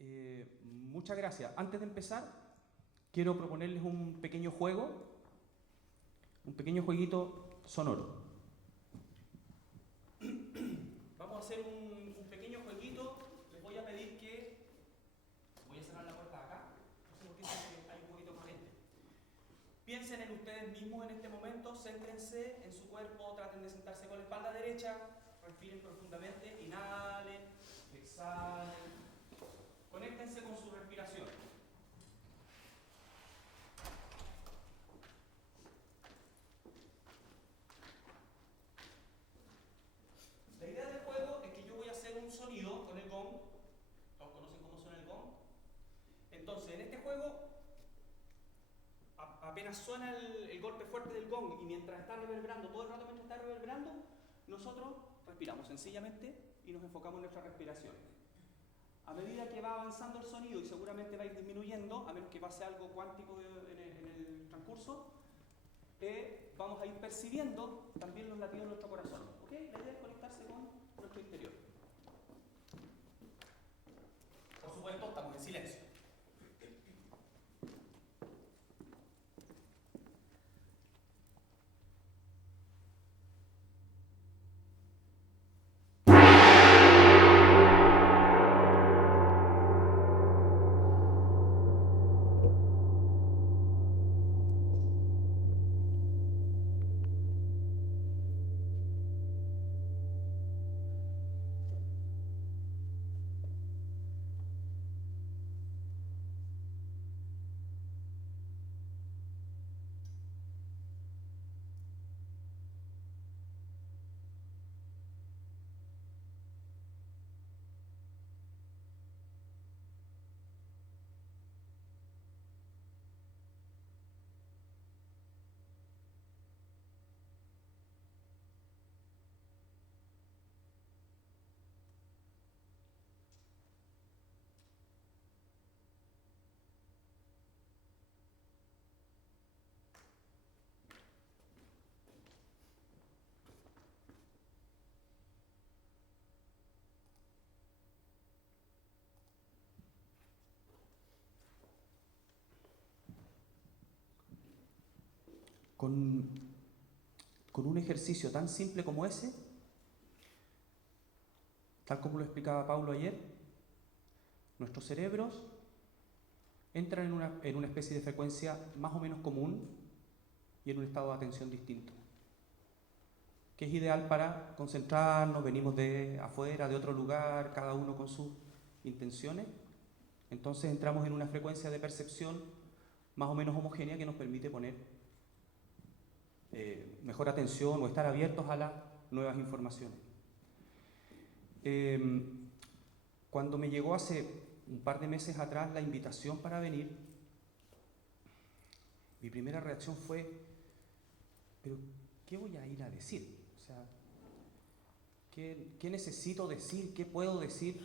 Muchas gracias. Antes de empezar, quiero proponerles un pequeño juego, un pequeño jueguito sonoro. Vamos a hacer un pequeño jueguito. Les voy a pedir que... Voy a cerrar la puerta de acá, no sé por qué hay un poquito de corriente. Piensen en ustedes mismos en este momento, céntrense en su cuerpo, traten de sentarse con la espalda derecha, respiren profundamente, inhalen, exhalen. Conéctense con su respiración. La idea del juego es que yo voy a hacer un sonido con el gong. ¿Todos conocen cómo suena el gong? Entonces, en este juego, apenas suena el golpe fuerte del gong y mientras está reverberando, todo el rato mientras está reverberando, nosotros respiramos sencillamente y nos enfocamos en nuestra respiración. A medida que va avanzando el sonido y seguramente va a ir disminuyendo, a menos que pase algo cuántico en el transcurso, vamos a ir percibiendo también los latidos de nuestro corazón. ¿Ok? La idea es conectarse con nuestro interior. Por supuesto, estamos en silencio. Con un ejercicio tan simple como ese, tal como lo explicaba Paulo ayer, nuestros cerebros entran en una especie de frecuencia más o menos común y en un estado de atención distinto, que es ideal para concentrarnos. Venimos de afuera, de otro lugar, cada uno con sus intenciones. Entonces entramos en una frecuencia de percepción más o menos homogénea que nos permite poner mejor atención o estar abiertos a las nuevas informaciones. Cuando me llegó hace un par de meses atrás la invitación para venir, mi primera reacción fue, ¿pero qué voy a ir a decir? O sea, ¿qué necesito decir? ¿Qué puedo decir?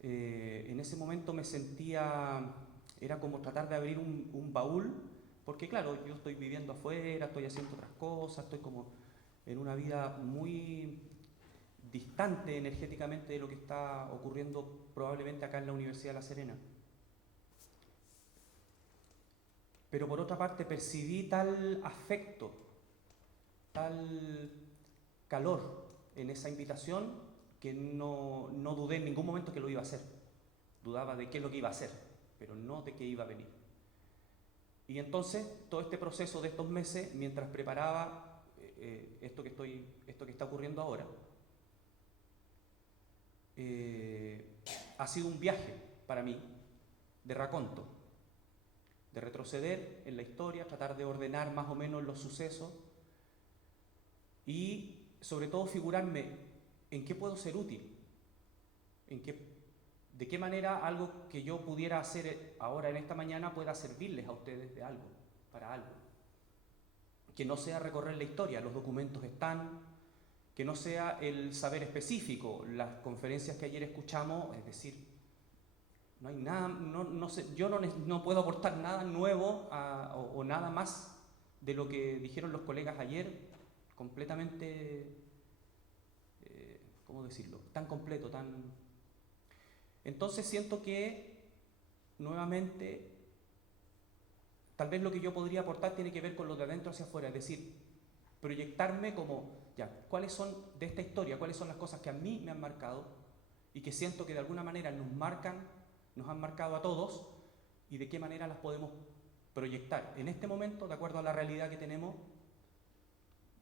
En ese momento me sentía, era como tratar de abrir un baúl, porque claro, yo estoy viviendo afuera, estoy haciendo otras cosas, estoy como en una vida muy distante energéticamente de lo que está ocurriendo probablemente acá en la Universidad de La Serena. Pero por otra parte percibí tal afecto, tal calor en esa invitación que no dudé en ningún momento que lo iba a hacer. Dudaba de qué es lo que iba a hacer, pero no de qué iba a venir. Y entonces todo este proceso de estos meses, mientras preparaba esto que está ocurriendo ahora, ha sido un viaje para mí de raconto, de retroceder en la historia, tratar de ordenar más o menos los sucesos y sobre todo figurarme en qué puedo ser útil, de qué manera algo que yo pudiera hacer ahora en esta mañana pueda servirles a ustedes de algo, para algo. Que no sea recorrer la historia, los documentos están, que no sea el saber específico, las conferencias que ayer escuchamos, es decir, no hay nada, no sé, yo no puedo aportar nada nuevo o nada más de lo que dijeron los colegas ayer, completamente, ¿cómo decirlo? Tan completo, tan... Entonces siento que, nuevamente, tal vez lo que yo podría aportar tiene que ver con lo de adentro hacia afuera, es decir, proyectarme como, ya, ¿cuáles son de esta historia? ¿Cuáles son las cosas que a mí me han marcado y que siento que de alguna manera nos han marcado a todos, y de qué manera las podemos proyectar en este momento, de acuerdo a la realidad que tenemos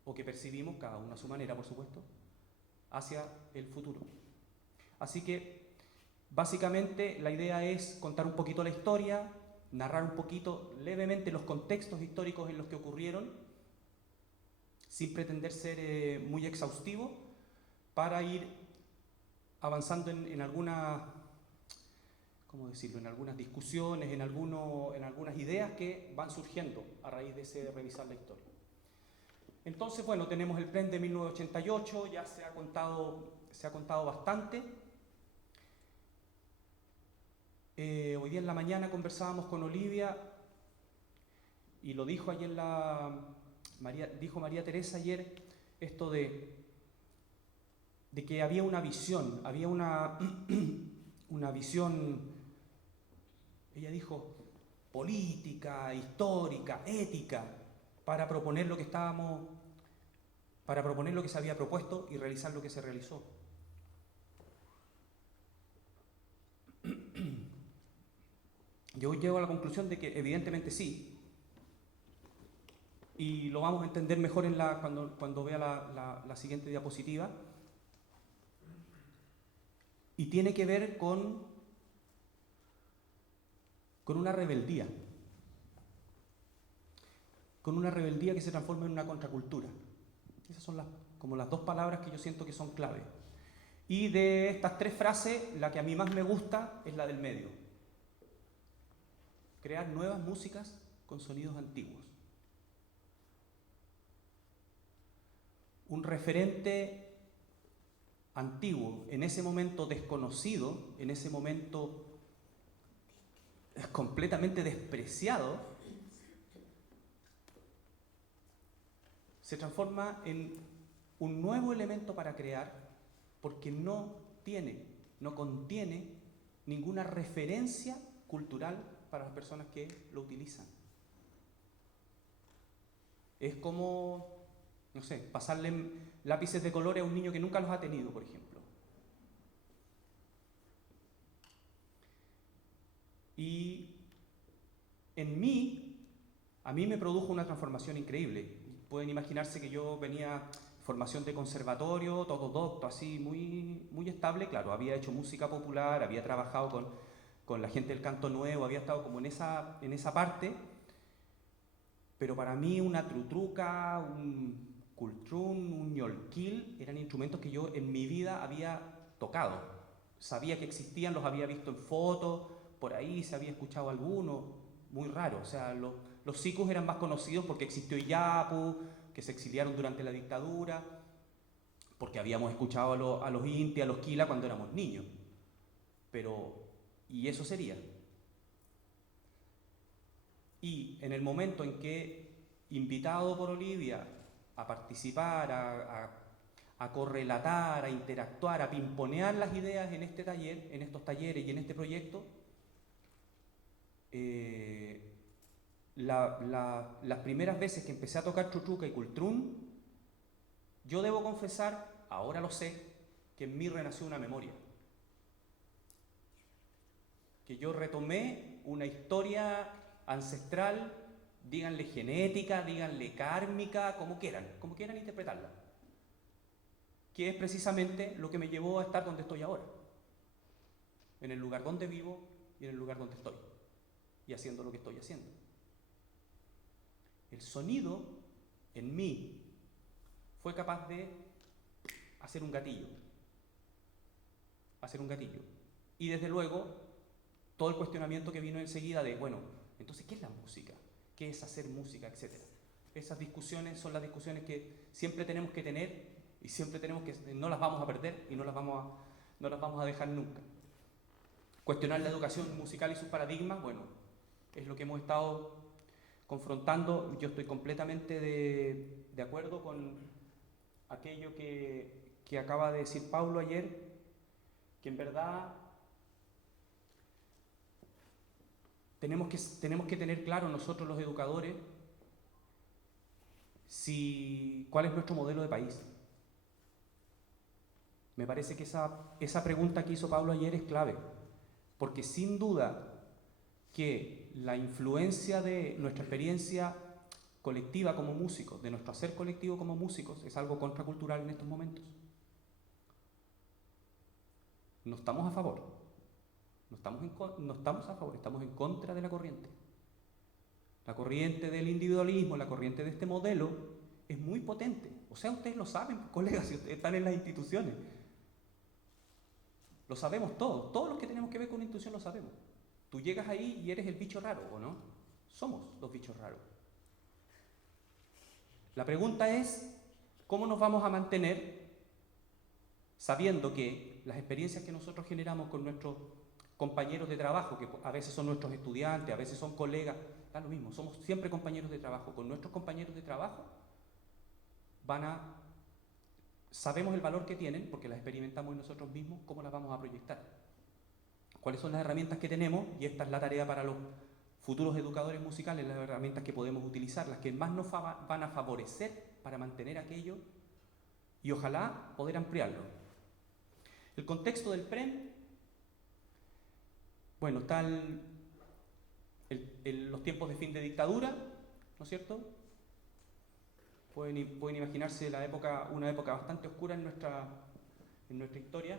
o que percibimos, cada uno a su manera, por supuesto, hacia el futuro? Así que, básicamente, la idea es contar un poquito la historia, narrar un poquito, levemente, los contextos históricos en los que ocurrieron, sin pretender ser muy exhaustivo, para ir avanzando en algunas, ¿cómo decirlo?, en algunas discusiones, en algunas ideas que van surgiendo a raíz de ese revisar la historia. Entonces, bueno, tenemos el PREN de 1988, ya se ha contado bastante. Hoy día en la mañana conversábamos con Olivia y lo dijo ayer dijo María Teresa ayer, esto de que había una visión, una visión, ella dijo, política, histórica, ética, para proponer lo que se había propuesto y realizar lo que se realizó. Yo llego a la conclusión de que evidentemente sí, y lo vamos a entender mejor cuando vea la siguiente diapositiva, y tiene que ver con una rebeldía que se transforma en una contracultura. Esas son como las dos palabras que yo siento que son clave. Y de estas tres frases, la que a mí más me gusta es la del medio: crear nuevas músicas con sonidos antiguos. Un referente antiguo, en ese momento desconocido, en ese momento completamente despreciado, se transforma en un nuevo elemento para crear, porque no contiene ninguna referencia cultural para las personas que lo utilizan. Es como, no sé, pasarle lápices de colores a un niño que nunca los ha tenido, por ejemplo. Y a mí me produjo una transformación increíble. Pueden imaginarse que yo venía formación de conservatorio, todo docto, así, muy, muy estable. Claro, había hecho música popular, había trabajado con la gente del canto nuevo, había estado como en esa parte, pero para mí una trutruca, un cultrún, un ñolquil, eran instrumentos que yo en mi vida había tocado. Sabía que existían, los había visto en fotos, por ahí se había escuchado alguno, muy raro. O sea, los sicus eran más conocidos porque existió Iyapu, que se exiliaron durante la dictadura, porque habíamos escuchado a los inti, a los quila cuando éramos niños. Y eso sería. Y en el momento en que, invitado por Olivia a participar, a correlatar, a interactuar, a pimponear las ideas en este taller, en estos talleres y en este proyecto, las primeras veces que empecé a tocar trutruca y cultrún, yo debo confesar, ahora lo sé, que en mí renació una memoria. Que yo retomé una historia ancestral, díganle genética, díganle kármica, como quieran interpretarla, que es precisamente lo que me llevó a estar donde estoy ahora, en el lugar donde vivo y en el lugar donde estoy, y haciendo lo que estoy haciendo. El sonido en mí fue capaz de hacer un gatillo, y desde luego todo el cuestionamiento que vino enseguida de, bueno, entonces, ¿qué es la música? ¿Qué es hacer música? Etcétera. Esas discusiones son las discusiones que siempre tenemos que tener y siempre no las vamos a perder y no las vamos a dejar nunca. Cuestionar la educación musical y sus paradigmas, bueno, es lo que hemos estado confrontando. Yo estoy completamente de acuerdo con aquello que acaba de decir Paulo ayer, que en verdad tenemos que tener claro nosotros los educadores cuál es nuestro modelo de país. Me parece que esa pregunta que hizo Pablo ayer es clave, porque sin duda que la influencia de nuestra experiencia colectiva como músicos, de nuestro hacer colectivo como músicos, es algo contracultural en estos momentos. No estamos a favor, no estamos a favor, estamos en contra de la corriente. La corriente del individualismo, la corriente de este modelo es muy potente. O sea, ustedes lo saben, colegas, si ustedes están en las instituciones. Lo sabemos todos los que tenemos que ver con una institución lo sabemos. Tú llegas ahí y eres el bicho raro, ¿o no? Somos los bichos raros. La pregunta es, ¿cómo nos vamos a mantener sabiendo que las experiencias que nosotros generamos con nuestros compañeros de trabajo, que a veces son nuestros estudiantes, a veces son colegas, da lo mismo, somos siempre compañeros de trabajo, con nuestros compañeros de trabajo sabemos el valor que tienen, porque las experimentamos nosotros mismos, cómo las vamos a proyectar. ¿Cuáles son las herramientas que tenemos? Y esta es la tarea para los futuros educadores musicales, las herramientas que podemos utilizar, las que más nos van a favorecer para mantener aquello y ojalá poder ampliarlo. El contexto del PREM, bueno, están los tiempos de fin de dictadura, ¿no es cierto? Pueden imaginarse una época bastante oscura en nuestra historia.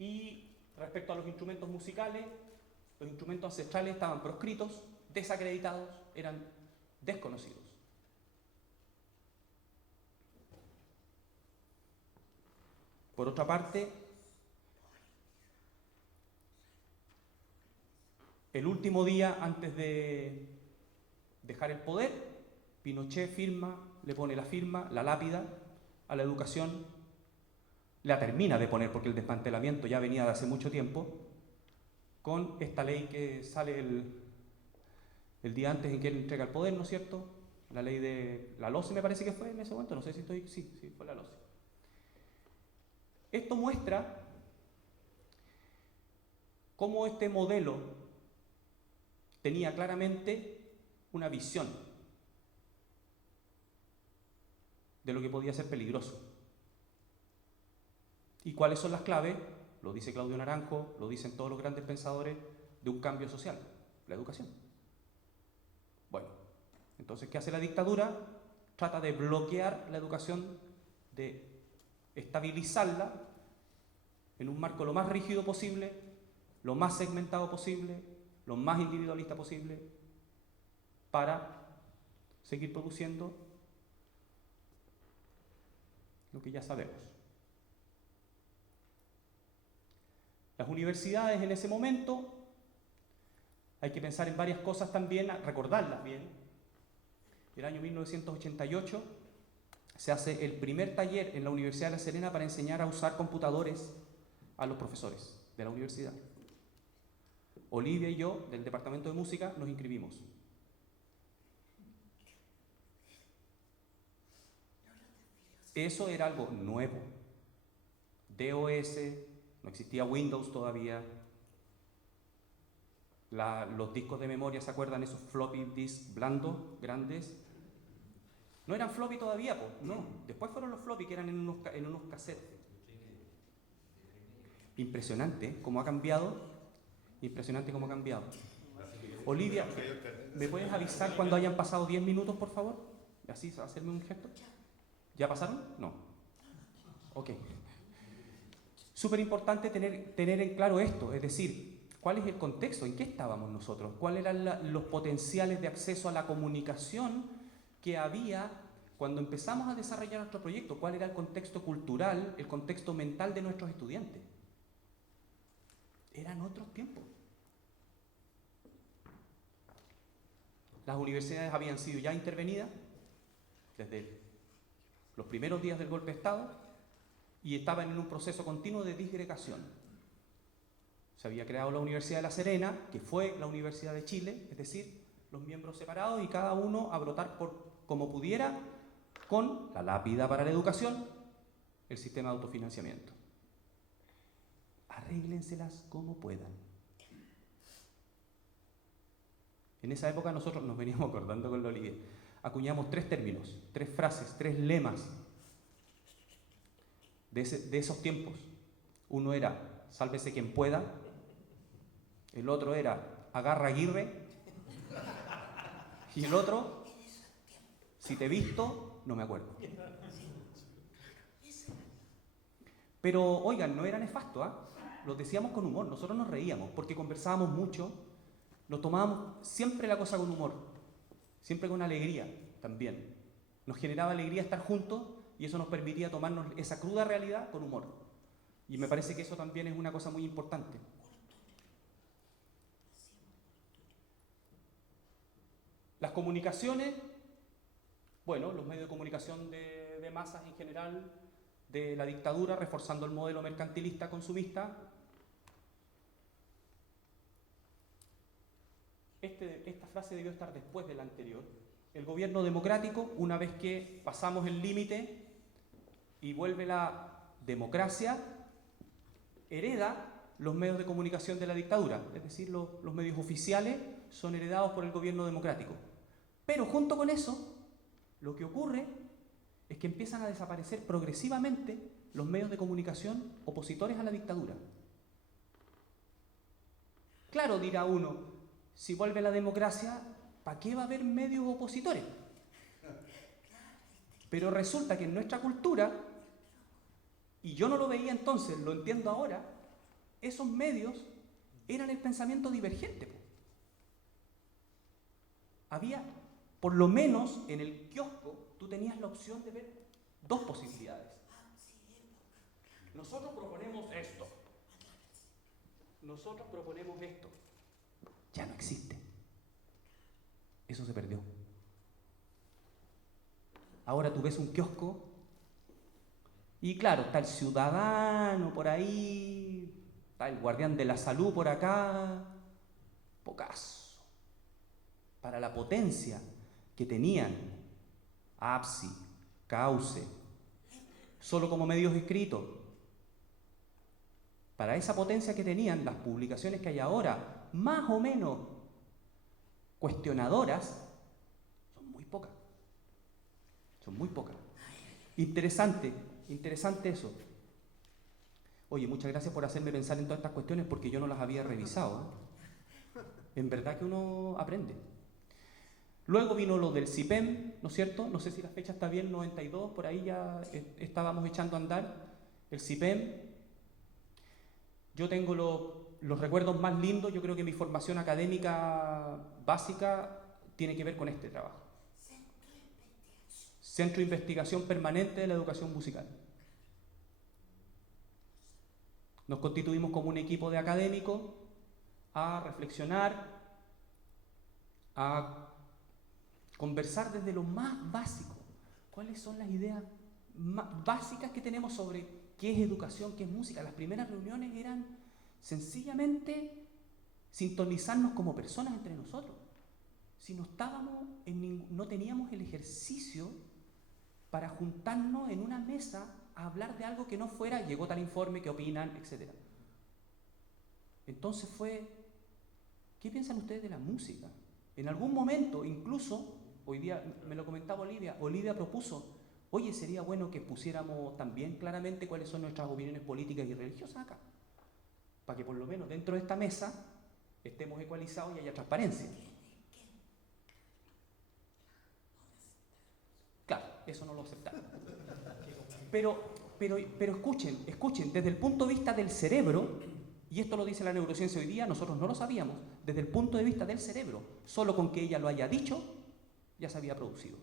Y respecto a los instrumentos musicales, los instrumentos ancestrales estaban proscritos, desacreditados, eran desconocidos. Por otra parte, el último día antes de dejar el poder, Pinochet le pone la firma, la lápida a la educación, la termina de poner porque el desmantelamiento ya venía de hace mucho tiempo, con esta ley que sale el día antes en que él entrega el poder, ¿no es cierto? La ley de la LOCE me parece que fue en ese momento, no sé si sí, fue la LOCE. Esto muestra cómo este modelo tenía claramente una visión de lo que podía ser peligroso. ¿Y cuáles son las claves? Lo dice Claudio Naranjo, lo dicen todos los grandes pensadores de un cambio social, la educación. Bueno, entonces, ¿qué hace la dictadura? Trata de bloquear la educación, de estabilizarla en un marco lo más rígido posible, lo más segmentado posible, lo más individualista posible, para seguir produciendo lo que ya sabemos. Las universidades en ese momento, hay que pensar en varias cosas también, recordarlas bien. El año 1988 se hace el primer taller en la Universidad de La Serena para enseñar a usar computadores a los profesores de la universidad. Olivia y yo, del departamento de música, nos inscribimos. Eso era algo nuevo. DOS, no existía Windows todavía. Los discos de memoria, ¿se acuerdan? Esos floppy disks blandos, grandes. No eran floppy todavía, pues, no. Después fueron los floppy que eran en unos cassettes. Impresionante cómo ha cambiado. Impresionante cómo ha cambiado. Olivia, ¿me puedes avisar cuando hayan pasado 10 minutos, por favor? Así, hacerme un gesto. ¿Ya pasaron? No. Ok. Súper importante tener en claro esto, es decir, ¿cuál es el contexto? ¿En qué estábamos nosotros? ¿Cuáles eran los potenciales de acceso a la comunicación que había cuando empezamos a desarrollar nuestro proyecto? ¿Cuál era el contexto cultural, el contexto mental de nuestros estudiantes? Eran otros tiempos. Las universidades habían sido ya intervenidas desde los primeros días del golpe de Estado y estaban en un proceso continuo de disgregación. Se había creado la Universidad de La Serena, que fue la Universidad de Chile, es decir, los miembros separados y cada uno a brotar como pudiera con la lápida para la educación, el sistema de autofinanciamiento. Arréglenselas como puedan. En esa época nosotros nos veníamos acordando con la Olivia. Acuñamos 3 términos, 3 frases, 3 lemas de esos tiempos. Uno era, sálvese quien pueda. El otro era, agarra Aguirre. Y el otro, si te he visto, no me acuerdo. Pero, oigan, no era nefasto, ¿ah? Lo decíamos con humor, nosotros nos reíamos, porque conversábamos mucho, nos tomábamos siempre la cosa con humor, siempre con alegría también. Nos generaba alegría estar juntos y eso nos permitía tomarnos esa cruda realidad con humor. Y me parece que eso también es una cosa muy importante. Las comunicaciones, bueno, los medios de comunicación de masas en general, de la dictadura, reforzando el modelo mercantilista consumista. Esta frase debió estar después de la anterior. El gobierno democrático, una vez que pasamos el límite y vuelve la democracia, hereda los medios de comunicación de la dictadura, es decir, los medios oficiales son heredados por el gobierno democrático. Pero junto con eso, lo que ocurre es que empiezan a desaparecer progresivamente los medios de comunicación opositores a la dictadura. Claro, dirá uno, si vuelve la democracia, ¿para qué va a haber medios opositores? Pero resulta que en nuestra cultura, y yo no lo veía entonces, lo entiendo ahora, esos medios eran el pensamiento divergente. Había, por lo menos en el kiosco, tú tenías la opción de ver 2 posibilidades. Nosotros proponemos esto. Nosotros proponemos esto. Ya no existe. Eso se perdió. Ahora tú ves un kiosco y claro, está el ciudadano por ahí, está el guardián de la salud por acá. Pocaso. Para la potencia que tenían APSI, Cauce, solo como medios escritos. Para esa potencia que tenían, las publicaciones que hay ahora, más o menos cuestionadoras, son muy pocas. Son muy pocas. Interesante eso. Oye, muchas gracias por hacerme pensar en todas estas cuestiones porque yo no las había revisado, ¿eh? En verdad que uno aprende. Luego vino lo del CIPEM, ¿no es cierto? No sé si la fecha está bien, 92, por ahí ya estábamos echando a andar el CIPEM. Yo tengo los recuerdos más lindos, yo creo que mi formación académica básica tiene que ver con este trabajo. Centro de Investigación Permanente de la Educación Musical. Nos constituimos como un equipo de académicos a reflexionar, a conversar desde lo más básico. ¿Cuáles son las ideas más básicas que tenemos sobre qué es educación, qué es música? Las primeras reuniones eran sencillamente sintonizarnos como personas entre nosotros. Si no no teníamos el ejercicio para juntarnos en una mesa a hablar de algo que no fuera, llegó tal informe, qué opinan, etc. Entonces ¿qué piensan ustedes de la música? En algún momento, incluso, hoy día me lo comentaba Olivia propuso, oye, sería bueno que pusiéramos también claramente cuáles son nuestras opiniones políticas y religiosas acá, para que por lo menos dentro de esta mesa estemos ecualizados y haya transparencia. Claro, eso no lo aceptamos. Pero escuchen, desde el punto de vista del cerebro, y esto lo dice la neurociencia hoy día, nosotros no lo sabíamos, desde el punto de vista del cerebro, solo con que ella lo haya dicho, ya se había producido.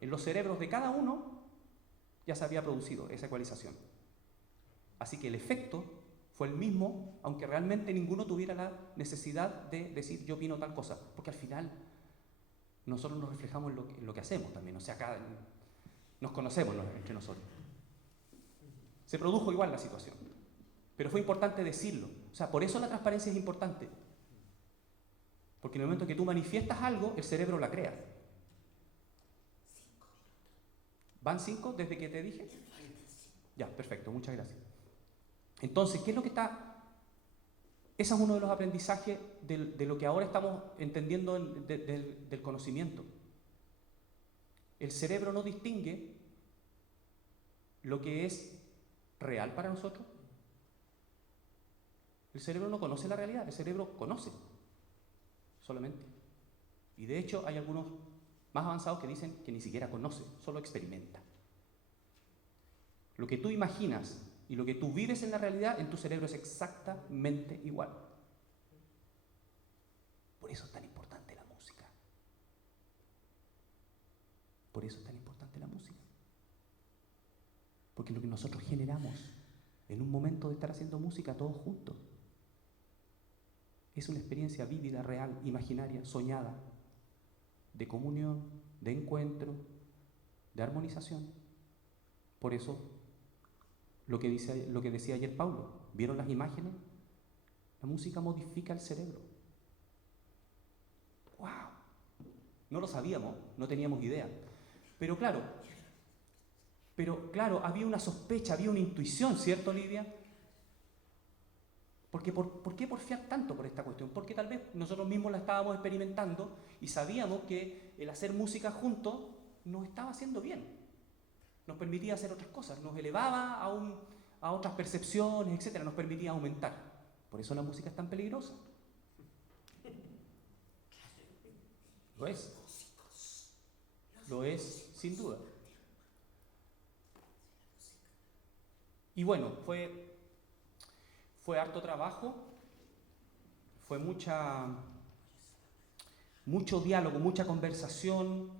En los cerebros de cada uno ya se había producido esa ecualización. Así que el efecto fue el mismo, aunque realmente ninguno tuviera la necesidad de decir yo opino tal cosa, porque al final nosotros nos reflejamos en lo que hacemos también, o sea, acá nos conocemos entre nosotros. Se produjo igual la situación, pero fue importante decirlo. O sea, por eso la transparencia es importante, porque en el momento que tú manifiestas algo, el cerebro la crea. 5 minutos. ¿Van 5 desde que te dije? Ya, perfecto, muchas gracias. Entonces, ¿qué es lo que está Ese es uno de los aprendizajes de lo que ahora estamos entendiendo del conocimiento. El cerebro no distingue lo que es real para nosotros. El cerebro no conoce la realidad, el cerebro conoce solamente. Y de hecho hay algunos más avanzados que dicen que ni siquiera conoce, solo experimenta. Lo que tú imaginas y lo que tú vives en la realidad, en tu cerebro es exactamente igual. Por eso es tan importante la música. Por eso es tan importante la música. Porque lo que nosotros generamos en un momento de estar haciendo música todos juntos es una experiencia vívida, real, imaginaria, soñada, de comunión, de encuentro, de armonización. Por eso, lo que decía ayer Paulo, ¿vieron las imágenes? La música modifica el cerebro. ¡Wow! No lo sabíamos, no teníamos idea. Pero claro, había una sospecha, había una intuición, ¿cierto, Lidia? Porque ¿por qué porfiar tanto por esta cuestión? Porque tal vez nosotros mismos la estábamos experimentando y sabíamos que el hacer música juntos nos estaba haciendo bien. Nos permitía hacer otras cosas, nos elevaba a otras percepciones, etc. Nos permitía aumentar. Por eso la música es tan peligrosa. Lo es. Lo es, sin duda. Y bueno, fue harto trabajo, fue mucho diálogo, mucha conversación.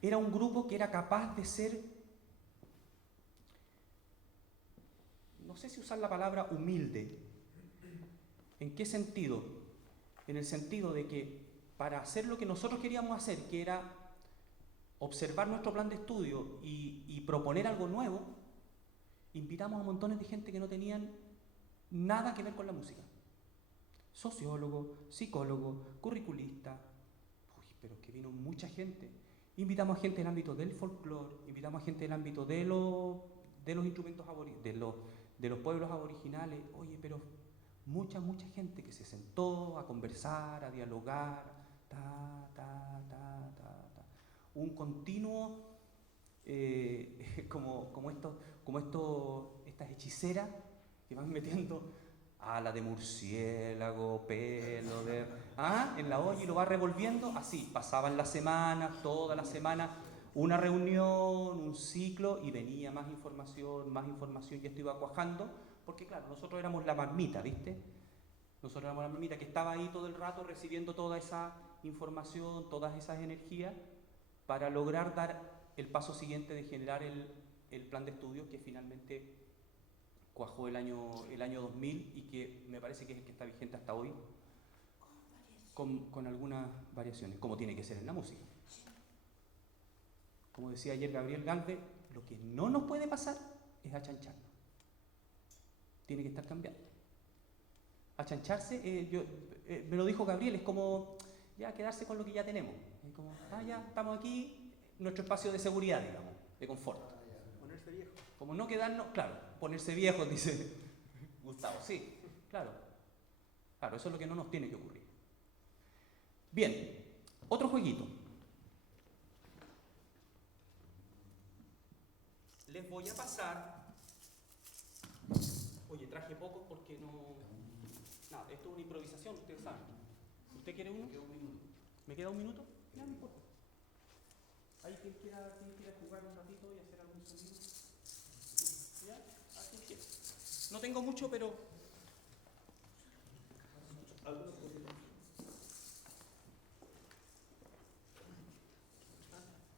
Era un grupo que era capaz de ser, no sé si usar la palabra humilde. ¿En qué sentido? En el sentido de que para hacer lo que nosotros queríamos hacer, que era observar nuestro plan de estudio y proponer algo nuevo, invitamos a montones de gente que no tenían nada que ver con la música. Sociólogo, psicólogo, curriculista. Uy, pero es que vino mucha gente. Invitamos a gente del ámbito del folclore, invitamos a gente del ámbito de los instrumentos de los pueblos aboriginales. Oye, pero mucha gente que se sentó a conversar, a dialogar, un continuo estas hechiceras que van metiendo ala de murciélago, pelo de en la olla y lo va revolviendo. Así pasaban las semanas, toda la semana, una reunión, un ciclo, y venía más información, y esto iba cuajando, porque claro, nosotros éramos la marmita, ¿viste? Nosotros éramos la marmita que estaba ahí todo el rato recibiendo toda esa información, todas esas energías, para lograr dar el paso siguiente de generar el plan de estudios que finalmente cuajó el año 2000 y que me parece que es el que está vigente hasta hoy, con algunas variaciones, como tiene que ser en la música. Como decía ayer Gabriel Galvez, lo que no nos puede pasar es achancharnos. Tiene que estar cambiando. Achancharse, me lo dijo Gabriel, es como ya quedarse con lo que ya tenemos. Es como, ya estamos aquí, nuestro espacio de seguridad, digamos, de confort. Ponerse viejo. Como no quedarnos, claro, ponerse viejo, dice Gustavo, sí, claro. Claro, eso es lo que no nos tiene que ocurrir. Bien, otro jueguito. Les voy a pasar. Oye, traje pocos porque no. Nada, esto es una improvisación, ustedes saben. ¿Usted quiere uno? ¿Me queda un minuto? Ya, no importa. ¿Hay quien quiera jugar un ratito y hacer algún sonido? ¿Ya? ¿A quien quiera? No tengo mucho, pero.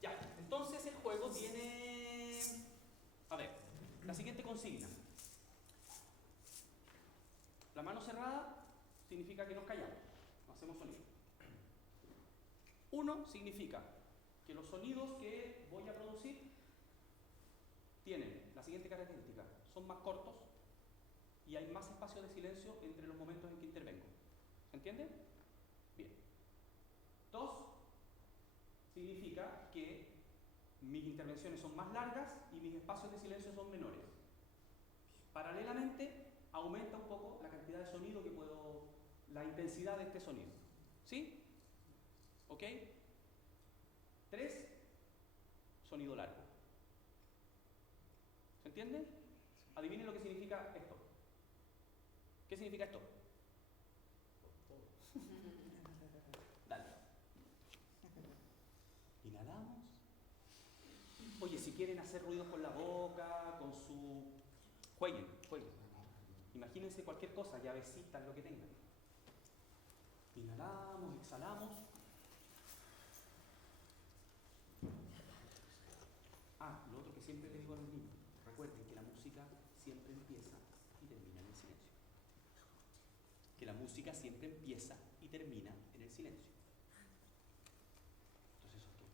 Ya, entonces el juego tiene. A ver, la siguiente consigna. La mano cerrada significa que nos callamos, no hacemos sonido. 1 significa que los sonidos que voy a producir tienen la siguiente característica: son más cortos y hay más espacio de silencio entre los momentos en que intervengo. ¿Se entiende? Bien. 2 significa que mis intervenciones son más largas y mis espacios de silencio son menores. Paralelamente, aumenta un poco la cantidad de sonido que puedo, la intensidad de este sonido. ¿Sí? ¿Ok? 3, sonido largo. ¿Se entiende? Adivinen lo que significa esto. ¿Qué significa esto? Dale. Inhalamos. Oye, si quieren hacer ruidos con la boca, con su... Jueguen. Imagínense cualquier cosa, llavecitas, lo que tengan. Inhalamos, exhalamos. Lo otro que siempre les digo a los niños, recuerden que la música siempre empieza y termina en el silencio. Que la música siempre empieza y termina en el silencio. Entonces, ¿qué?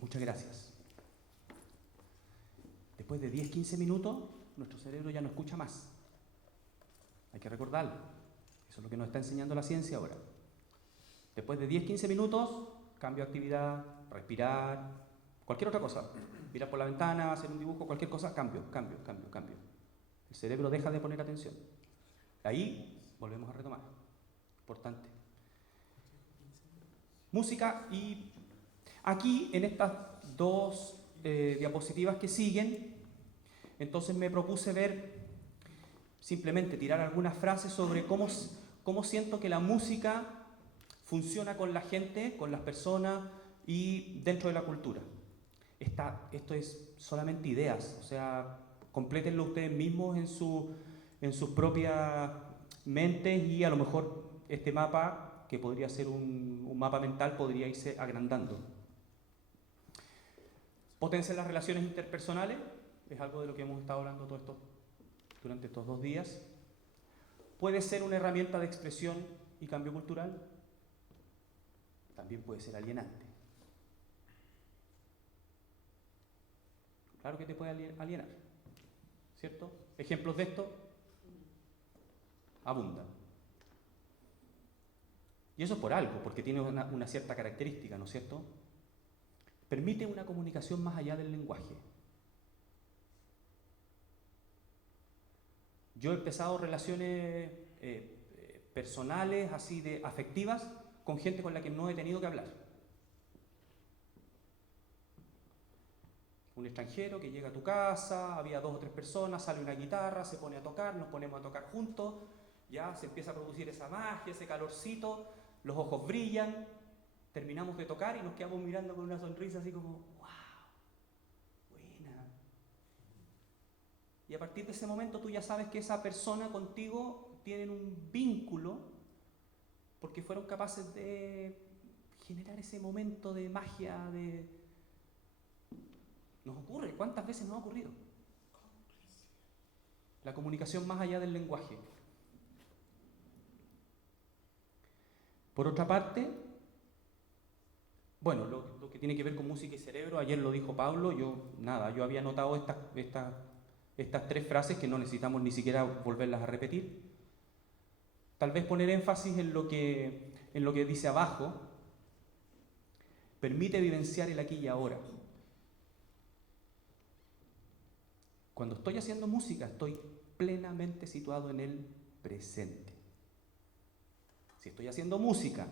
Muchas gracias. Después de 10-15 minutos, nuestro cerebro ya no escucha más. Hay que recordarlo. Eso es lo que nos está enseñando la ciencia ahora. Después de 10-15 minutos, cambio de actividad, respirar, cualquier otra cosa. Mirar por la ventana, hacer un dibujo, cualquier cosa, cambio. El cerebro deja de poner atención. Ahí volvemos a retomar. Importante. Música. Y aquí, en estas dos diapositivas que siguen, entonces me propuse ver, simplemente tirar algunas frases sobre cómo siento que la música funciona con la gente, con las personas y dentro de la cultura. Esto es solamente ideas, o sea, complétenlo ustedes mismos en sus propias mentes, y a lo mejor este mapa, que podría ser un mapa mental, podría irse agrandando. Potenciar las relaciones interpersonales, es algo de lo que hemos estado hablando durante estos 2 días. Puede ser una herramienta de expresión y cambio cultural. También puede ser alienante. Claro que te puede alienar, ¿cierto? Ejemplos de esto abundan. Y eso es por algo, porque tiene una cierta característica, ¿no es cierto? Permite una comunicación más allá del lenguaje. Yo he empezado relaciones personales, así de afectivas, con gente con la que no he tenido que hablar. Un extranjero que llega a tu casa, había 2 o 3 personas, sale una guitarra, se pone a tocar, nos ponemos a tocar juntos, ya se empieza a producir esa magia, ese calorcito, los ojos brillan, terminamos de tocar y nos quedamos mirando con una sonrisa así como, wow, buena. Y a partir de ese momento tú ya sabes que esa persona contigo tienen un vínculo porque fueron capaces de generar ese momento de magia, Nos ocurre, ¿cuántas veces nos ha ocurrido? La comunicación más allá del lenguaje. Por otra parte, bueno, lo que tiene que ver con música y cerebro, ayer lo dijo Pablo, yo había notado estas 3 frases que no necesitamos ni siquiera volverlas a repetir. Tal vez poner énfasis en lo que dice abajo, permite vivenciar el aquí y ahora. Cuando estoy haciendo música, estoy plenamente situado en el presente. Si estoy haciendo música,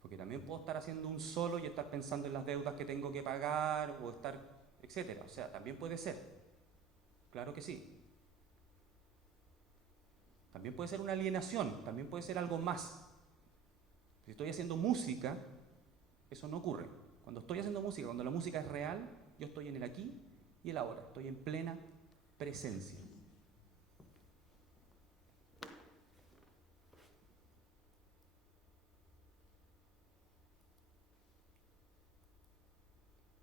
porque también puedo estar haciendo un solo y estar pensando en las deudas que tengo que pagar, o estar, etcétera. O sea, también puede ser. Claro que sí. También puede ser una alienación, también puede ser algo más. Si estoy haciendo música, eso no ocurre. Cuando estoy haciendo música, cuando la música es real, yo estoy en el aquí y el ahora, estoy en plena presencia.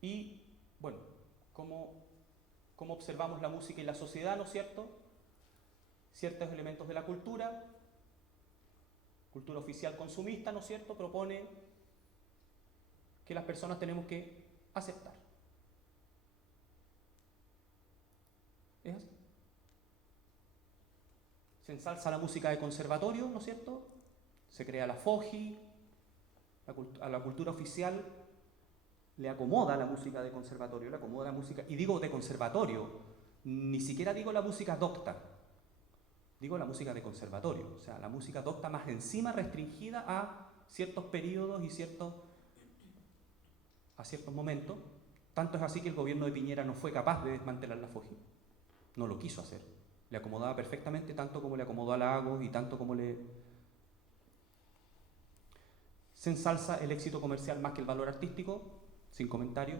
Y, bueno, ¿cómo observamos la música y la sociedad, ¿no es cierto? Ciertos elementos de la cultura oficial consumista, ¿no es cierto?, propone que las personas tenemos que aceptar. ¿Es así? Se ensalza la música de conservatorio, ¿no es cierto? Se crea la FOGI, a la cultura oficial le acomoda la música de conservatorio, le acomoda la música, y digo de conservatorio, ni siquiera digo la música docta, digo la música de conservatorio, o sea, la música docta más encima restringida a ciertos periodos y a ciertos momentos. Tanto es así que el gobierno de Piñera no fue capaz de desmantelar la FOGI, no lo quiso hacer, le acomodaba perfectamente, tanto como le acomodó a Lagos y tanto como se ensalza el éxito comercial más que el valor artístico, sin comentarios.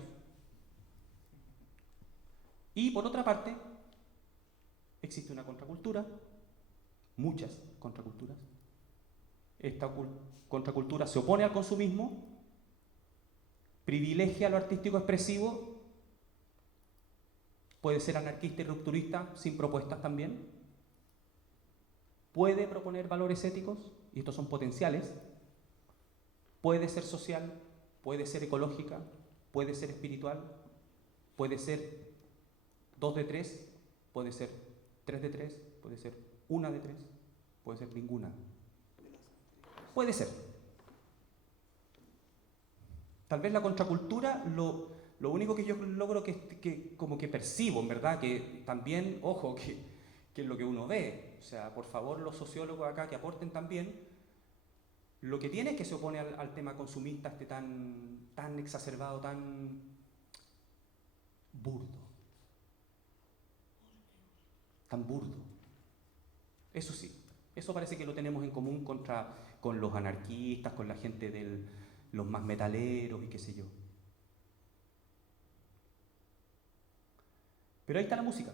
Y por otra parte, existe una contracultura, muchas contraculturas. Esta contracultura se opone al consumismo, privilegia lo artístico expresivo, puede ser anarquista y rupturista sin propuestas también, puede proponer valores éticos, y estos son potenciales, puede ser social, puede ser ecológica, puede ser espiritual, puede ser 2 de 3, puede ser 3 de 3, puede ser 1 de 3, puede ser ninguna. Puede ser. Tal vez la contracultura, lo único que yo logro que como que percibo, en verdad, que también, ojo, que es lo que uno ve. O sea, por favor, los sociólogos acá que aporten también. Lo que tiene es que se opone al tema consumista tan exacerbado, tan burdo. Tan burdo. Eso sí, eso parece que lo tenemos en común con los anarquistas, con la gente los más metaleros y qué sé yo. Pero ahí está la música.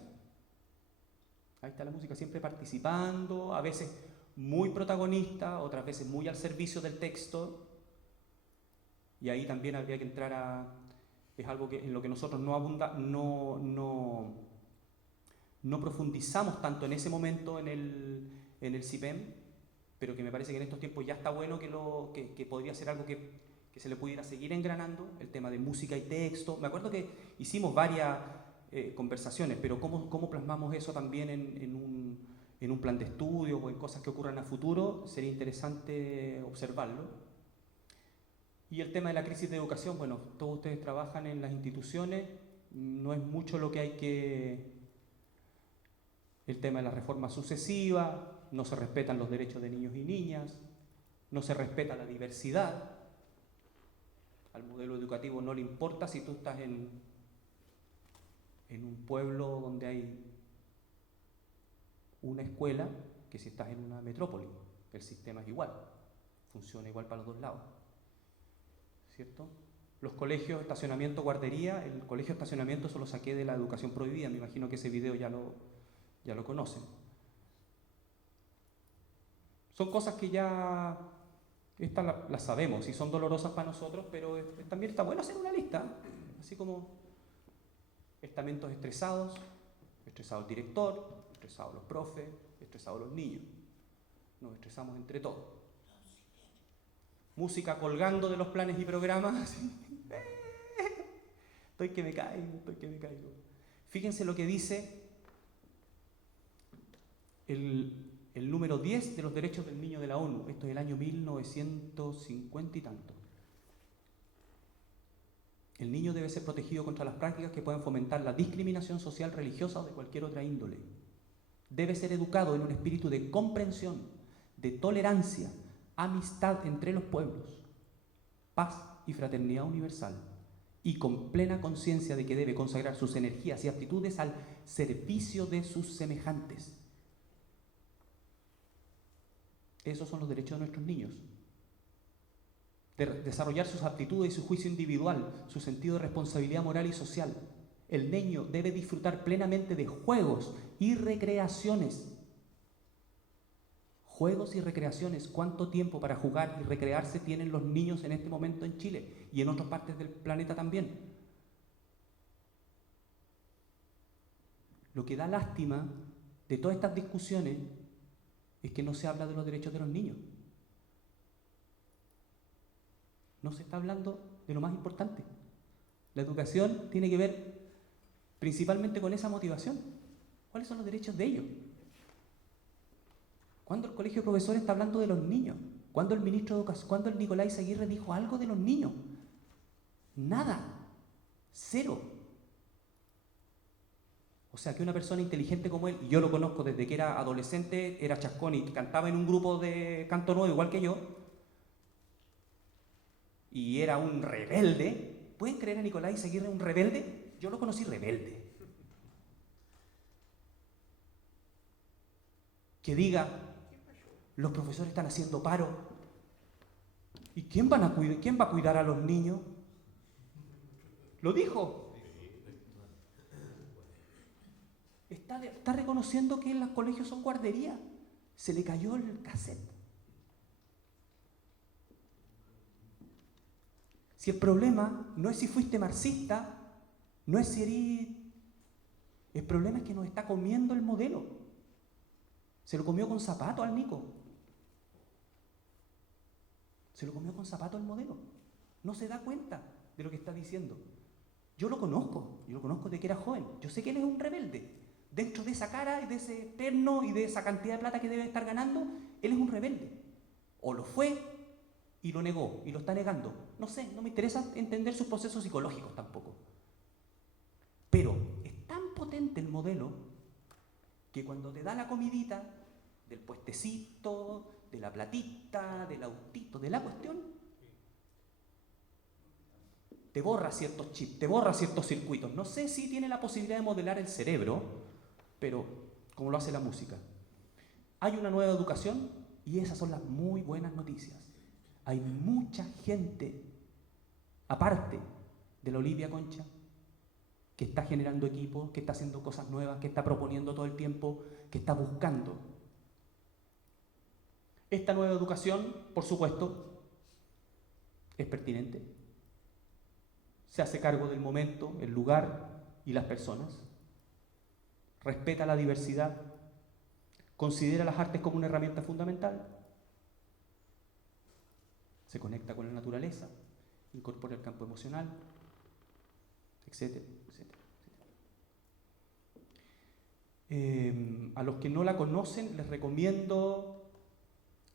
Ahí está la música, siempre participando, a veces muy protagonista, otras veces muy al servicio del texto, y ahí también habría que entrar es algo en lo que nosotros no profundizamos tanto en ese momento en el CIPEM, pero que me parece que en estos tiempos ya está bueno que podría ser algo que se le pudiera seguir engranando, el tema de música y texto. Me acuerdo que hicimos varias conversaciones, pero cómo plasmamos eso también en un plan de estudio o en cosas que ocurran a futuro, sería interesante observarlo. Y el tema de la crisis de educación, bueno, todos ustedes trabajan en las instituciones, no es mucho lo que hay que... El tema de la reforma sucesiva, no se respetan los derechos de niños y niñas, no se respeta la diversidad, al modelo educativo no le importa si tú estás en en un pueblo donde hay una escuela que si estás en una metrópoli. El sistema es igual, funciona igual para los dos lados, ¿cierto? Los colegios, estacionamiento, guardería. El colegio estacionamiento eso lo saqué de la educación prohibida, me imagino que ese video ya lo conocen. Son cosas que ya las sabemos y son dolorosas para nosotros, pero también está bueno hacer una lista, así como estamentos estresado el director, estresados los profes, estresados los niños. Nos estresamos entre todos. Música colgando de los planes y programas. Estoy que me caigo. Fíjense lo que dice el número 10 de los derechos del niño de la ONU. Esto es del año 1950 y tanto. El niño debe ser protegido contra las prácticas que puedan fomentar la discriminación social, religiosa o de cualquier otra índole. Debe ser educado en un espíritu de comprensión, de tolerancia, amistad entre los pueblos, paz y fraternidad universal, y con plena conciencia de que debe consagrar sus energías y aptitudes al servicio de sus semejantes. Esos son los derechos de nuestros niños. De desarrollar sus aptitudes y su juicio individual, su sentido de responsabilidad moral y social. El niño debe disfrutar plenamente de juegos y recreaciones. Juegos y recreaciones. ¿Cuánto tiempo para jugar y recrearse tienen los niños en este momento en Chile y en otras partes del planeta también? Lo que da lástima de todas estas discusiones es que no se habla de los derechos de los niños. No se está hablando de lo más importante. La educación tiene que ver principalmente con esa motivación. ¿Cuáles son los derechos de ellos? ¿Cuándo el colegio de profesores está hablando de los niños? ¿Cuándo el ministro de Educación, cuándo el Nicolás Aguirre dijo algo de los niños? Nada. Cero. O sea, que una persona inteligente como él, y yo lo conozco desde que era adolescente, era chascón y cantaba en un grupo de canto nuevo igual que yo, y era un rebelde. ¿Pueden creer a Nicolás Aguirre un rebelde? Yo lo conocí rebelde. Que diga, los profesores están haciendo paro. ¿Y quién va a cuidar a los niños? Lo dijo. Está reconociendo que en los colegios son guarderías. Se le cayó el cassette. Si el problema no es si fuiste marxista, no es si eres... El problema es que nos está comiendo el modelo. Se lo comió con zapato al Nico. Se lo comió con zapato el modelo. No se da cuenta de lo que está diciendo. Yo lo conozco de que era joven. Yo sé que él es un rebelde. Dentro de esa cara y de ese perno y de esa cantidad de plata que debe estar ganando, él es un rebelde. O lo fue y lo negó y lo está negando. No sé, no me interesa entender sus procesos psicológicos tampoco. Pero es tan potente el modelo que cuando te da la comidita del puestecito, de la platita, del autito, de la cuestión, te borra ciertos chips, te borra ciertos circuitos. No sé si tiene la posibilidad de modelar el cerebro, pero como lo hace la música. Hay una nueva educación y esas son las muy buenas noticias. Hay mucha gente, aparte de la Olivia Concha, que está generando equipos, que está haciendo cosas nuevas, que está proponiendo todo el tiempo, que está buscando. Esta nueva educación, por supuesto, es pertinente. Se hace cargo del momento, el lugar y las personas. Respeta la diversidad. Considera las artes como una herramienta fundamental. Se conecta con la naturaleza. Incorpora el campo emocional, etcétera, etcétera. A los que no la conocen, les recomiendo,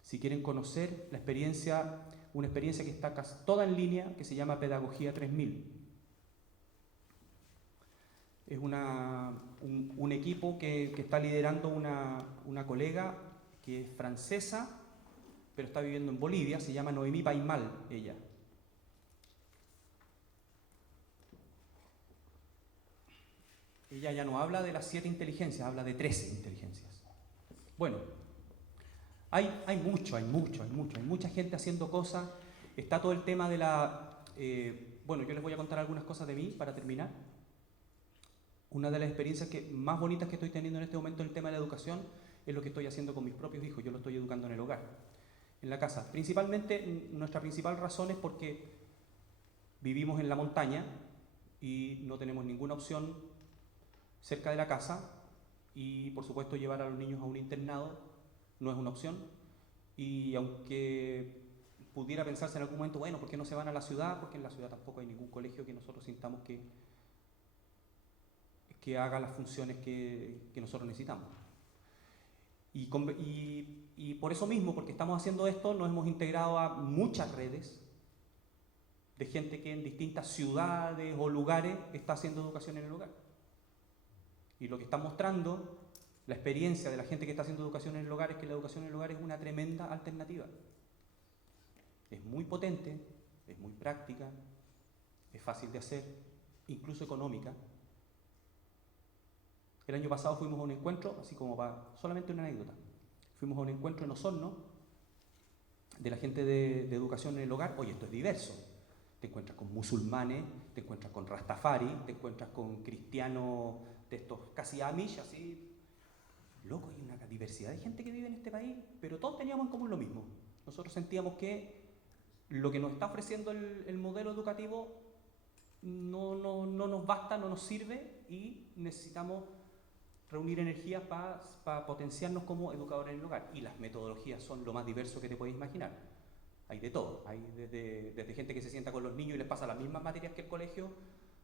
si quieren conocer la experiencia, una experiencia que está casi toda en línea, que se llama Pedagogía 3000. Es un equipo que está liderando una colega que es francesa, pero está viviendo en Bolivia, se llama Noemí Paimal, ella. ella ya no habla de las 7 inteligencias, habla de 13 inteligencias. Bueno, hay mucha gente haciendo cosas. Está todo el tema de la... bueno, yo les voy a contar algunas cosas de mí para terminar. Una de las experiencias más bonitas que estoy teniendo en este momento en el tema de la educación es lo que estoy haciendo con mis propios hijos. Yo los estoy educando en el hogar, en la casa. Principalmente, nuestra principal razón es porque vivimos en la montaña y no tenemos ninguna opción cerca de la casa, y por supuesto llevar a los niños a un internado no es una opción. Y aunque pudiera pensarse en algún momento, bueno, ¿por qué no se van a la ciudad? Porque en la ciudad tampoco hay ningún colegio que nosotros sintamos que haga las funciones que nosotros necesitamos. Y por eso mismo, porque estamos haciendo esto, nos hemos integrado a muchas redes de gente que en distintas ciudades o lugares está haciendo educación en el hogar. Y lo que está mostrando la experiencia de la gente que está haciendo educación en el hogar es que la educación en el hogar es una tremenda alternativa. Es muy potente, es muy práctica, es fácil de hacer, incluso económica. El año pasado fuimos a un encuentro, así como para solamente una anécdota. Fuimos a un encuentro en Osorno de la gente de educación en el hogar. Oye, esto es diverso. Te encuentras con musulmanes, te encuentras con rastafari, te encuentras con cristianos de estos casi amish, así. Loco, hay una diversidad de gente que vive en este país, pero todos teníamos en común lo mismo. Nosotros sentíamos que lo que nos está ofreciendo el modelo educativo no nos basta, no nos sirve, y necesitamos reunir energías para potenciarnos como educadores en el hogar. Y las metodologías son lo más diverso que te puedes imaginar. Hay de todo. Hay desde gente que se sienta con los niños y les pasa las mismas materias que el colegio,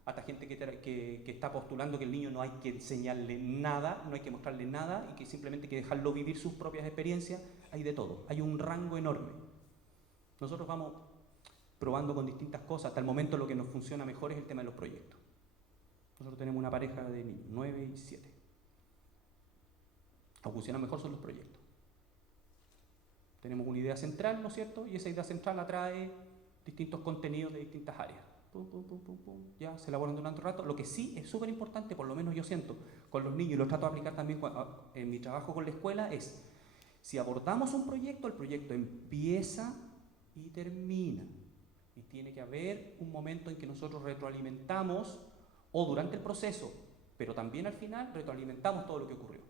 hasta gente que está postulando que el niño no hay que enseñarle nada, no hay que mostrarle nada, y que simplemente hay que dejarlo vivir sus propias experiencias. Hay de todo. Hay un rango enorme. Nosotros vamos probando con distintas cosas. Hasta el momento lo que nos funciona mejor es el tema de los proyectos. Nosotros tenemos una pareja de niños, 9 y 7. Lo que funciona mejor son los proyectos. Tenemos una idea central, ¿no es cierto? Y esa idea central atrae distintos contenidos de distintas áreas. Pum, pum, pum, pum, pum. Ya se elaboran durante un rato. Lo que sí es súper importante, por lo menos yo siento, con los niños, y lo trato de aplicar también en mi trabajo con la escuela, es: si abordamos un proyecto, el proyecto empieza y termina. Y tiene que haber un momento en que nosotros retroalimentamos, o durante el proceso, pero también al final retroalimentamos todo lo que ocurrió.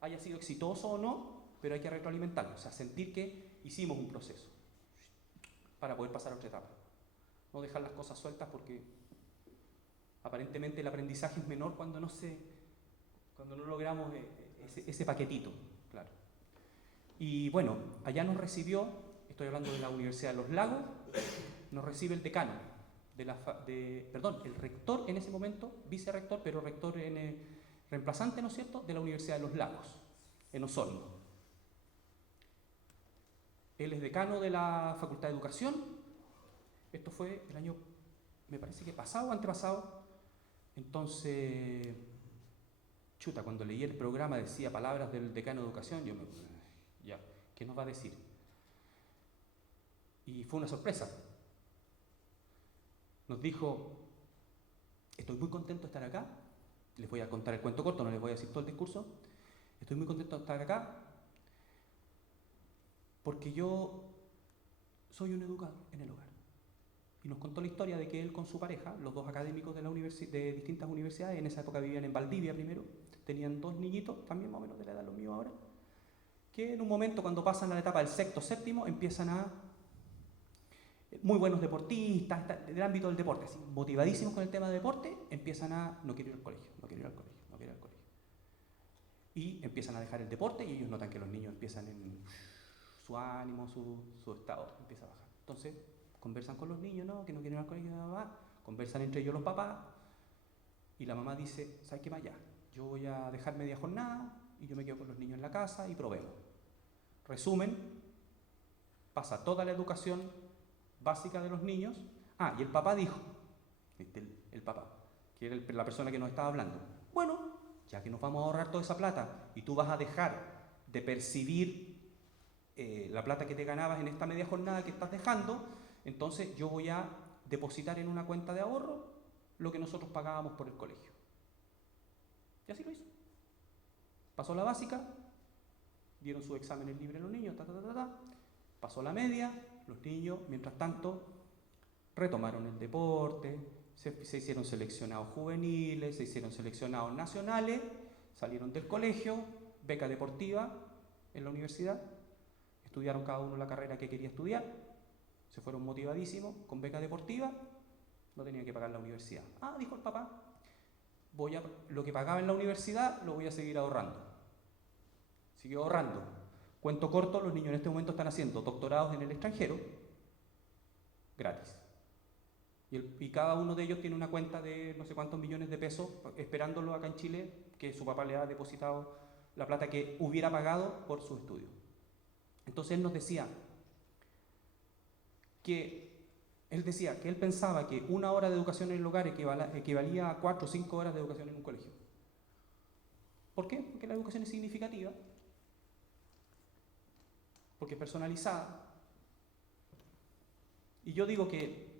Haya sido exitoso o no, pero hay que retroalimentarlo. O sea, sentir que hicimos un proceso para poder pasar a otra etapa. No dejar las cosas sueltas, porque aparentemente el aprendizaje es menor cuando no logramos ese paquetito, claro. Y bueno, allá nos recibió, estoy hablando de la Universidad de los Lagos, nos recibe el decano, el rector en ese momento, vicerrector, pero rector reemplazante, ¿no es cierto?, de la Universidad de los Lagos, en Osorno. Él es decano de la Facultad de Educación. Esto fue el año, me parece que pasado o antepasado. Entonces, cuando leí el programa decía palabras del decano de Educación, ya, ¿qué nos va a decir? Y fue una sorpresa. Nos dijo: estoy muy contento de estar acá. Les voy a contar el cuento corto, no les voy a decir todo el discurso. Estoy muy contento de estar acá porque yo soy un educador en el hogar. Y nos contó la historia de que él con su pareja, los dos académicos de distintas universidades, en esa época vivían en Valdivia primero, tenían 2 niñitos, también más o menos de la edad de los míos ahora, que en un momento, cuando pasan a la etapa del sexto, séptimo, empiezan a... muy buenos deportistas, del ámbito del deporte, así, motivadísimos con el tema de deporte, empiezan a: no quiero ir al colegio, no quiero ir al colegio, no quiero ir al colegio. Y empiezan a dejar el deporte, y ellos notan que los niños empiezan su ánimo, su estado empieza a bajar. Entonces conversan con los niños, ¿no?, que no quieren ir al colegio, conversan entre ellos los papás, y la mamá dice: ¿sabes qué más? Ya, yo voy a dejar media jornada y yo me quedo con los niños en la casa y probemos. Resumen, pasa toda la educación básica de los niños. Y el papá dijo, el papá, que era la persona que nos estaba hablando: bueno, ya que nos vamos a ahorrar toda esa plata y tú vas a dejar de percibir la plata que te ganabas en esta media jornada que estás dejando, entonces yo voy a depositar en una cuenta de ahorro lo que nosotros pagábamos por el colegio. Y así lo hizo. Pasó la básica, dieron sus exámenes libres los niños, pasó la media, los niños, mientras tanto, retomaron el deporte, se hicieron seleccionados juveniles, se hicieron seleccionados nacionales, salieron del colegio, beca deportiva en la universidad, estudiaron cada uno la carrera que quería estudiar, se fueron motivadísimos, con beca deportiva, no tenían que pagar la universidad. Ah, dijo el papá, lo que pagaba en la universidad lo voy a seguir ahorrando. Siguió ahorrando. Cuento corto, los niños en este momento están haciendo doctorados en el extranjero, gratis. Y cada uno de ellos tiene una cuenta de no sé cuántos millones de pesos esperándolo acá en Chile, que su papá le ha depositado la plata que hubiera pagado por su estudio. Entonces él nos decía que él pensaba que 1 hora de educación en el hogar equivalía a 4 o 5 horas de educación en un colegio. ¿Por qué? Porque la educación es significativa, porque es personalizada. Y yo digo que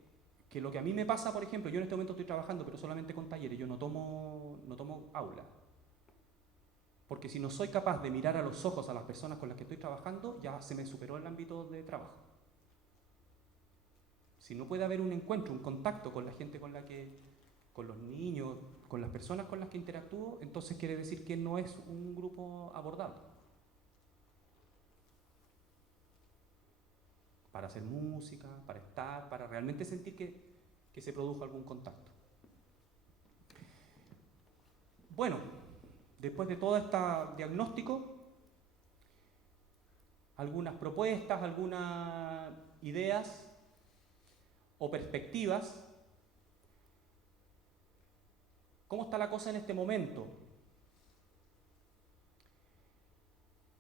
lo que a mí me pasa, por ejemplo, yo en este momento estoy trabajando, pero solamente con talleres, yo no tomo aula. Porque si no soy capaz de mirar a los ojos a las personas con las que estoy trabajando, ya se me superó el ámbito de trabajo. Si no puede haber un encuentro, un contacto con la gente con los niños, con las personas con las que interactúo, entonces quiere decir que no es un grupo abordable. Para hacer música, para estar, para realmente sentir que se produjo algún contacto. Bueno, después de todo este diagnóstico, algunas propuestas, algunas ideas o perspectivas. ¿Cómo está la cosa en este momento?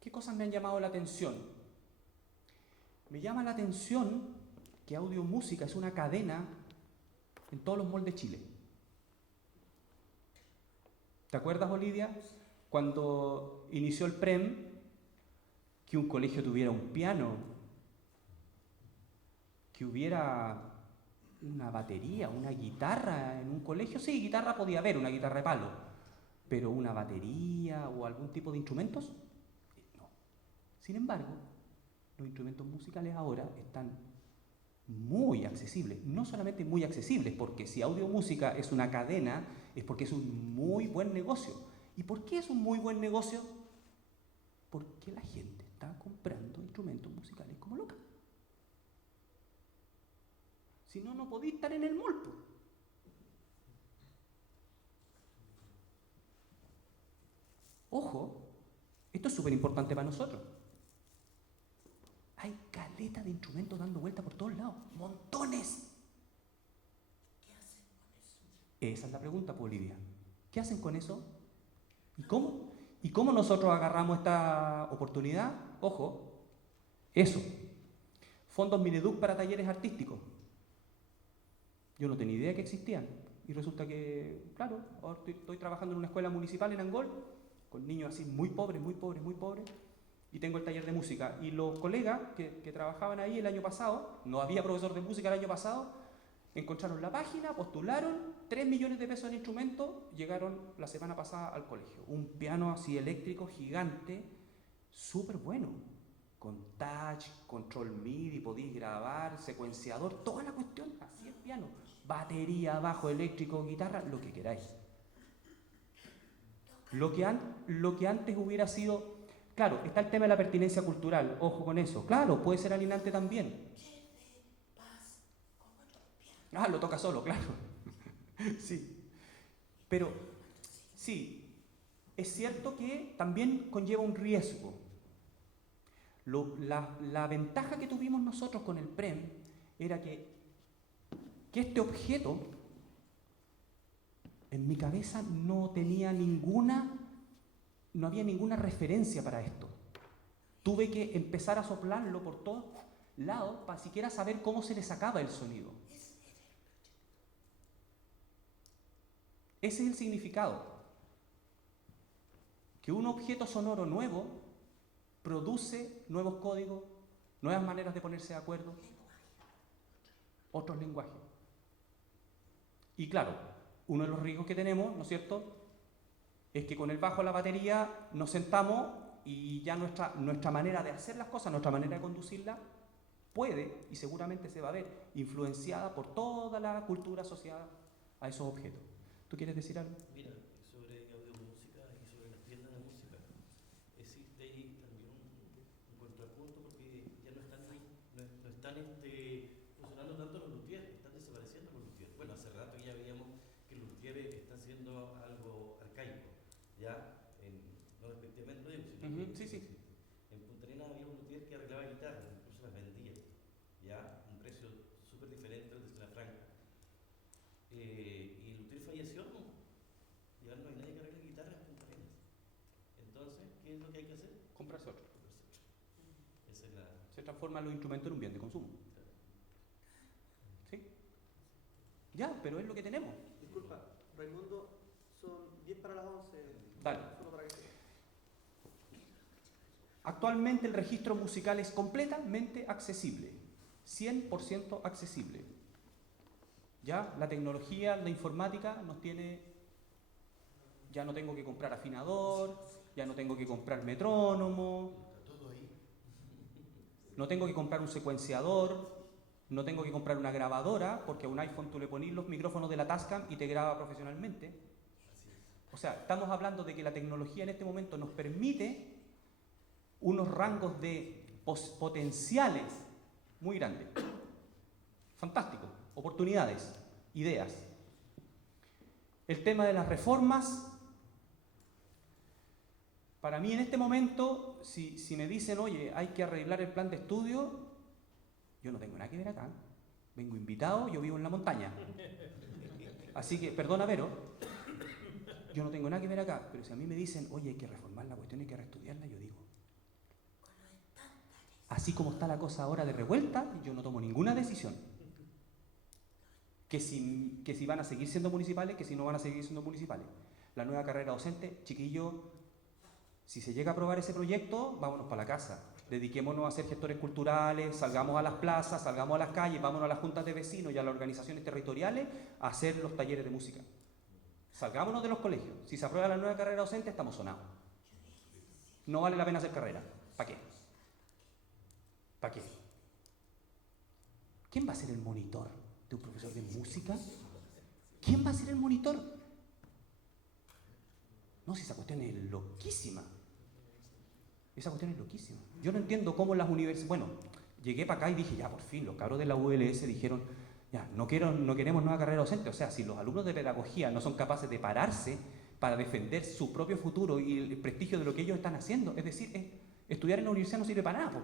¿Qué cosas me han llamado la atención? Me llama la atención que Audio Música es una cadena en todos los malls de Chile. ¿Te acuerdas, Olivia, cuando inició el PREM, que un colegio tuviera un piano, que hubiera una batería, una guitarra en un colegio? Sí, guitarra podía haber, una guitarra de palo, pero una batería o algún tipo de instrumentos, no. Sin embargo, los instrumentos musicales ahora están muy accesibles, no solamente muy accesibles, porque si Audio Música es una cadena, es porque es un muy buen negocio. ¿Y por qué es un muy buen negocio? Porque la gente está comprando instrumentos musicales como loca. Si no, no podéis estar en el mall. Ojo, esto es súper importante para nosotros. Hay caleta de instrumentos dando vuelta por todos lados. ¡Montones! ¿Qué hacen con eso? Esa es la pregunta, Olivia. ¿Qué hacen con eso? ¿Y cómo? ¿Y cómo nosotros agarramos esta oportunidad? Ojo, eso. Fondos Mineduc para talleres artísticos. Yo no tenía idea que existían. Y resulta que, claro, ahora estoy trabajando en una escuela municipal en Angol, con niños así muy pobres, y tengo el taller de música. Y los colegas que trabajaban ahí el año pasado, no había profesor de música el año pasado, encontraron la página, postularon, 3 millones de pesos en instrumentos, llegaron la semana pasada al colegio. Un piano así eléctrico gigante, súper bueno, con touch, control MIDI, podéis grabar, secuenciador, toda la cuestión, así el piano. Batería, bajo eléctrico, guitarra, lo que queráis. Lo que antes hubiera sido... Claro, está el tema de la pertinencia cultural, ojo con eso. Claro, puede ser alienante también. Ah, lo toca solo, claro. Sí. Pero, sí, es cierto que también conlleva un riesgo. La ventaja que tuvimos nosotros con el PREM era que este objeto en mi cabeza no había ninguna referencia para esto. Tuve que empezar a soplarlo por todos lados para siquiera saber cómo se le sacaba el sonido. Ese es el significado. Que un objeto sonoro nuevo produce nuevos códigos, nuevas maneras de ponerse de acuerdo, otros lenguajes. Y claro, uno de los riesgos que tenemos, ¿no es cierto?, es que con el bajo a la batería nos sentamos y ya nuestra manera de hacer las cosas, nuestra manera de conducirlas, puede y seguramente se va a ver influenciada por toda la cultura asociada a esos objetos. ¿Tú quieres decir algo? Mira, sobre audiomúsica y sobre las tiendas de música, existe ahí también un contrapunto porque ya no están funcionando tanto los luthiers, están desapareciendo los luthiers. Bueno, hace rato ya veíamos que el luthier está haciendo algo arcaico, ya, no respectivamente lo digo, sino que Sí. en Punta Arenas había un luthier que arreglaba guitarras, incluso las vendía, ya, un precio súper diferente al de la franca. Y el luthier falleció, ¿no? Ya no hay nadie que arregle guitarras en Punta Arenas. Entonces, ¿qué es lo que hay que hacer? Comprarse otro. Esa es la... Se transforman los instrumentos en un bien de consumo. ¿Sí? Ya, pero es lo que tenemos. Disculpa, Raimundo, son 10 para las 11. Dale. Solo para que sepa. Actualmente el registro musical es completamente accesible, 100% accesible. Ya la tecnología, la informática nos tiene, ya no tengo que comprar afinador, ya no tengo que comprar metrónomo, no tengo que comprar un secuenciador, no tengo que comprar una grabadora, porque a un iPhone tú le pones los micrófonos de la Tascam y te graba profesionalmente. O sea, estamos hablando de que la tecnología en este momento nos permite unos rangos de potenciales muy grandes. Fantástico. Oportunidades, ideas. El tema de las reformas, para mí en este momento, si me dicen, oye, hay que arreglar el plan de estudio, yo no tengo nada que ver acá. Vengo invitado, yo vivo en la montaña. Así que, perdona, Vero, yo no tengo nada que ver acá, pero si a mí me dicen, oye, hay que reformar la cuestión, hay que reestudiarla, yo digo, así como está la cosa ahora de revuelta, yo no tomo ninguna decisión. Que si van a seguir siendo municipales, que si no van a seguir siendo municipales. La nueva carrera docente, chiquillo, si se llega a aprobar ese proyecto, vámonos para la casa. Dediquémonos a ser gestores culturales, salgamos a las plazas, salgamos a las calles, vámonos a las juntas de vecinos y a las organizaciones territoriales a hacer los talleres de música. Salgámonos de los colegios. Si se aprueba la nueva carrera docente, estamos sonados. No vale la pena hacer carrera. ¿Para qué? ¿Para qué? ¿Quién va a ser el monitor de un profesor de música? ¿Quién va a ser el monitor? No, si esa cuestión es loquísima. Esa cuestión es loquísima. Yo no entiendo cómo las universidades... Bueno, llegué para acá y dije, ya, por fin, los cabros de la ULS dijeron, ya, no queremos nueva carrera docente. O sea, si los alumnos de pedagogía no son capaces de pararse para defender su propio futuro y el prestigio de lo que ellos están haciendo, es decir, estudiar en la universidad no sirve para nada, po.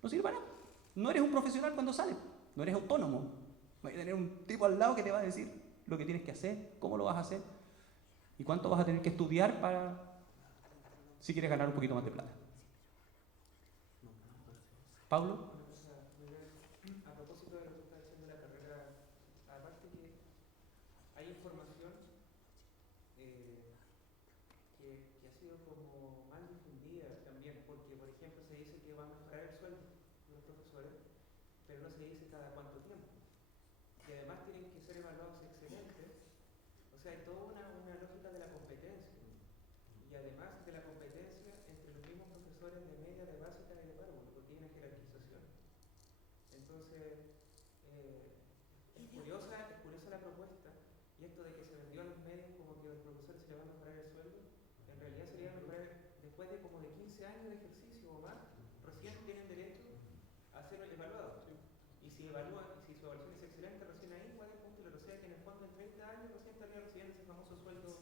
No sirve para nada. No eres un profesional cuando sales, no eres autónomo. Vas a tener un tipo al lado que te va a decir lo que tienes que hacer, cómo lo vas a hacer y cuánto vas a tener que estudiar para si quieres ganar un poquito más de plata. ¿Pablo? A propósito de lo que está diciendo la carrera, aparte que hay información que ha sido como mal difundida también, porque por ejemplo se dice que va a mejorar el sueldo de los profesores, pero no se dice cada cuánto tiempo. Y además tienen que ser evaluados excelentes. O sea, hay toda una lógica de la competencia. Y además de la competencia entre los mismos profesores de media, de básica y de párvulo, porque hay una jerarquización. Entonces, es curiosa la propuesta, y esto de que se vendió a los medios como que a los profesores se les va a mejorar el sueldo, en realidad sería mejorar después de como de 15 años de ejercicio o más, recién tienen derecho a ser evaluados. Y si su evaluación es excelente, recién ahí, igual el punto, o sea que en el fondo en 30 años recién estaría recibiendo ese famoso sueldo.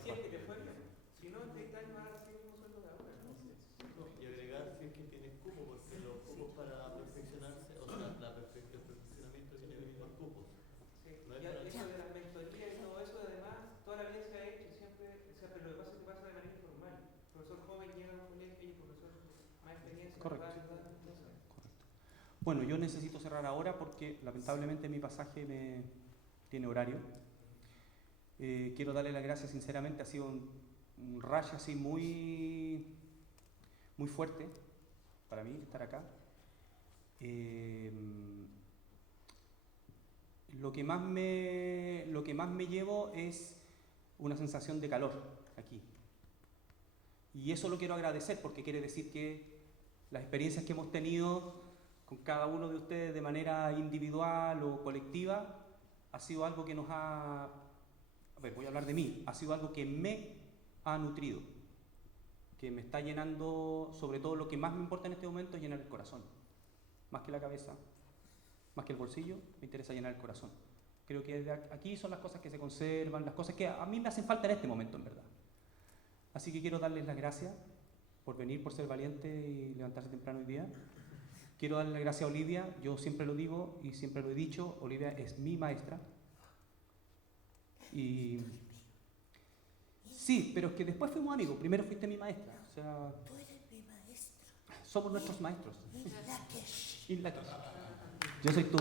Si es que te fue bien. Si no, en 30 años vas a recibir el mismo sueldo de ahora, ¿no? Y agregar si es que tienes cupo, porque los cupos para perfeccionarse, o sea, el perfeccionamiento tiene más cupos. Sí. No es Y para eso de las mentorías y todo eso, además, toda la vida se ha hecho siempre, o sea, pero lo que pasa es que pasa de manera informal. El profesor joven llega a un colegio y el profesor más experiencia Correcto. va a ayudar. Entonces, Bueno, yo necesito cerrar ahora porque lamentablemente mi pasaje me tiene horario. Quiero darle las gracias sinceramente, ha sido un rush así muy fuerte para mí estar acá. lo que más me llevo es una sensación de calor aquí. Y eso lo quiero agradecer porque quiere decir que las experiencias que hemos tenido con cada uno de ustedes de manera individual o colectiva ha sido algo que nos ha... A ver, voy a hablar de mí. Ha sido algo que me ha nutrido, que me está llenando, sobre todo lo que más me importa en este momento es llenar el corazón. Más que la cabeza, más que el bolsillo, me interesa llenar el corazón. Creo que aquí son las cosas que se conservan, las cosas que a mí me hacen falta en este momento, en verdad. Así que quiero darles las gracias por venir, por ser valiente y levantarse temprano hoy día. Quiero darle las gracias a Olivia, yo siempre lo digo y siempre lo he dicho, Olivia es mi maestra. Y sí, pero es que después fuimos amigos, primero fuiste mi maestra. O sea, Tú eres mi maestro. somos nuestros maestros. Y la que es. Y la que- Yo soy tú.